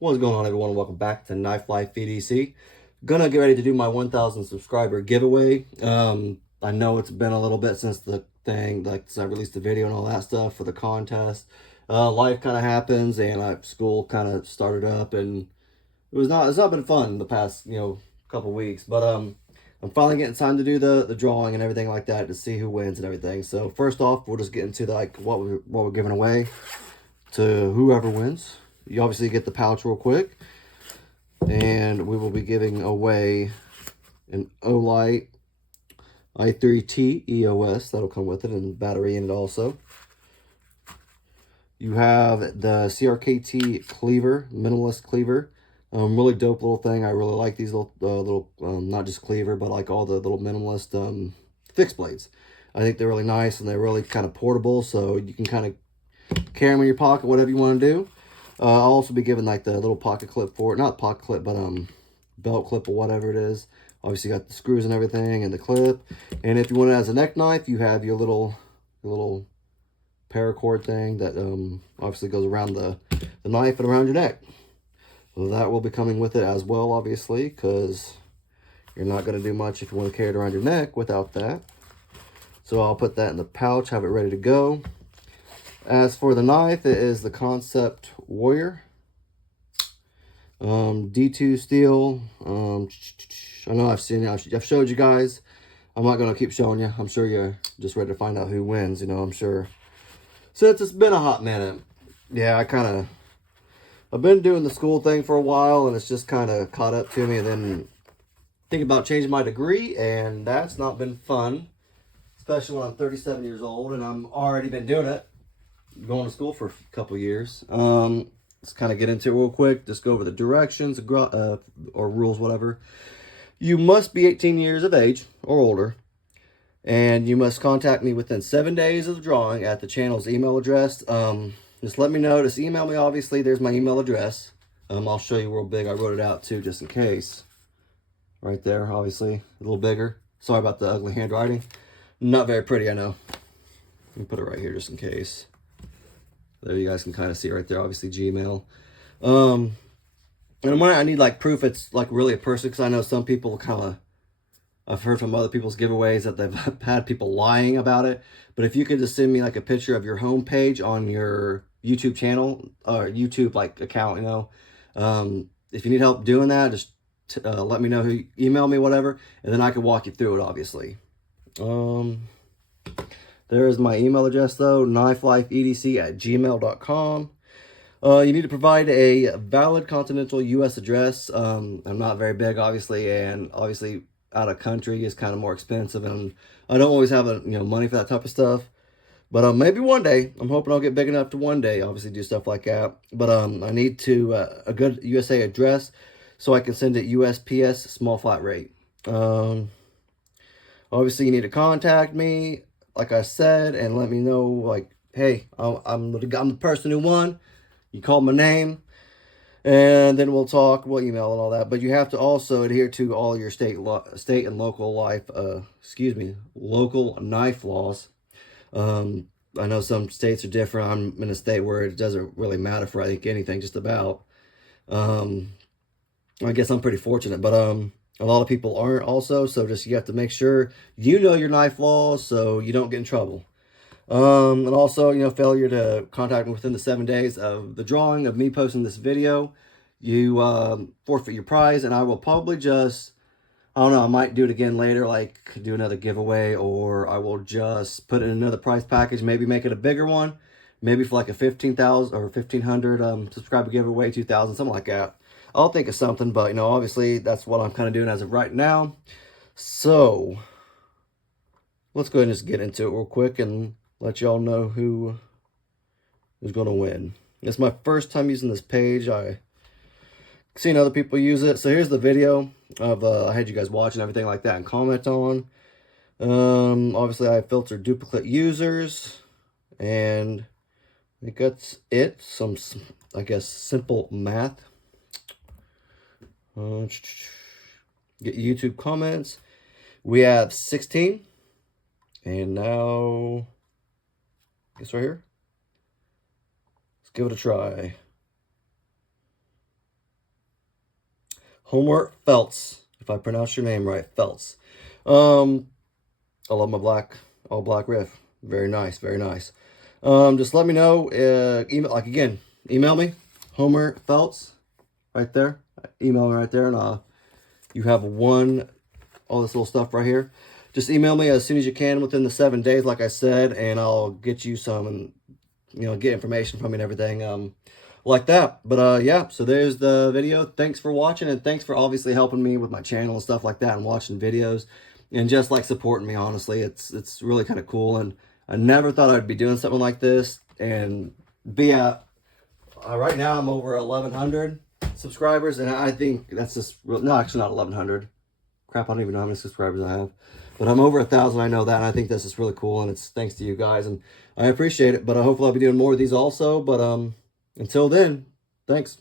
What's going on, everyone? Welcome back to Knife Life EDC. Gonna get ready to do my 1,000 subscriber giveaway. I know it's been a little bit since the thing, like since I released the video and all that stuff for the contest. Life kind of happens, and school kind of started up, and it's not been fun the past couple weeks. But I'm finally getting time to do the drawing and everything like that to see who wins and everything. So first off, we'll just get into what we're giving away to whoever wins. You obviously get the pouch real quick, and we will be giving away an olight i3T EOS. That'll come with it, and battery in it also. You have the crkt cleaver, minimalist cleaver. Really dope little thing. I really like these little not just cleaver, but like all the little minimalist fixed blades. I think they're really nice, and they're really kind of portable, so you can kind of carry them in your pocket, whatever you want to do. I'll also be giving like the little pocket clip for it. Not pocket clip, but belt clip or whatever it is. Obviously got the screws and everything and the clip. And if you want it as a neck knife, you have your little paracord thing that obviously goes around the knife and around your neck. So that will be coming with it as well, obviously, because you're not going to do much if you want to carry it around your neck without that. So I'll put that in the pouch, have it ready to go. As for the knife, it is the Kansept Warrior. D2 steel. I know I've showed you guys. I'm not going to keep showing you. I'm sure you're just ready to find out who wins, I'm sure. Since it's been a hot minute. Yeah, I've been doing the school thing for a while, and it's just kind of caught up to me. And then thinking about changing my degree, and that's not been fun. Especially when I'm 37 years old, and I'm already been doing it. Going to school for a couple years. Let's kind of get into it real quick. Just go over the directions or rules, whatever. You must be 18 years of age or older, and you must contact me within 7 days of the drawing at the channel's email address. Just let me know. Just email me. Obviously, there's my email address. I'll show you real big. I wrote it out too, just in case. Right there, obviously, a little bigger. Sorry about the ugly handwriting. Not very pretty, I know. Let me put it right here just in case. There you guys can kind of see right there, obviously Gmail. And when I need like proof it's like really a person, because I know some people I've heard from other people's giveaways that they've had people lying about it. But if you could just send me like a picture of your home page on your YouTube channel or YouTube like account, if you need help doing that, just let me know, email me, whatever, and then I can walk you through it, obviously. There is my email address, though, knifelifeedc@gmail.com. You need to provide a valid continental U.S. address. I'm not very big, obviously, and obviously out of country is kind of more expensive, and I don't always have money for that type of stuff. But maybe one day, I'm hoping I'll get big enough to one day, obviously, do stuff like that. But I need a good USA address so I can send it USPS small flat rate. Obviously, you need to contact me, like I said, and let me know, like, hey, I'm the person who won. You call my name, and then we'll talk, we'll email and all that. But you have to also adhere to all your state and local local knife laws. I know some states are different. I'm in a state where it doesn't really matter for, I think, anything, just about. I guess I'm pretty fortunate, but a lot of people aren't also, so just you have to make sure you know your knife laws so you don't get in trouble. And also, failure to contact me within the 7 days of the drawing of me posting this video, you forfeit your prize, and I will probably just, I don't know, I might do it again later, like do another giveaway, or I will just put in another prize package, maybe make it a bigger one, maybe for like a 15,000 or 1,500 subscriber giveaway, 2,000, something like that. I'll think of something, but, obviously that's what I'm kind of doing as of right now. So let's go ahead and just get into it real quick and let y'all know who's going to win. It's my first time using this page. I've seen other people use it. So here's the video of I had you guys watch and everything like that and comment on. Obviously I filtered duplicate users, and I think that's it. Some, I guess, simple math. Get YouTube comments. We have 16. And now, guess right here. Let's give it a try. Homer Feltz, if I pronounce your name right, Feltz. I love my all black riff. Very nice, very nice. Just let me know, email me, Homer Feltz, right there. Email me right there, and you have all this little stuff right here. Just email me as soon as you can within the 7 days, like I said, and I'll get you some, and get information from you and everything like that. But yeah, so there's the video. Thanks for watching, and thanks for obviously helping me with my channel and stuff like that, and watching videos and just like supporting me. Honestly, it's really kind of cool, and I never thought I'd be doing something like this and be at right now I'm over 1,100 subscribers, and I think that's just no, actually not 1,100. Crap, I don't even know how many subscribers I have. But I'm over 1,000, I know that, and I think this is really cool, and it's thanks to you guys, and I appreciate it. But hopefully I'll be doing more of these also. But until then, thanks.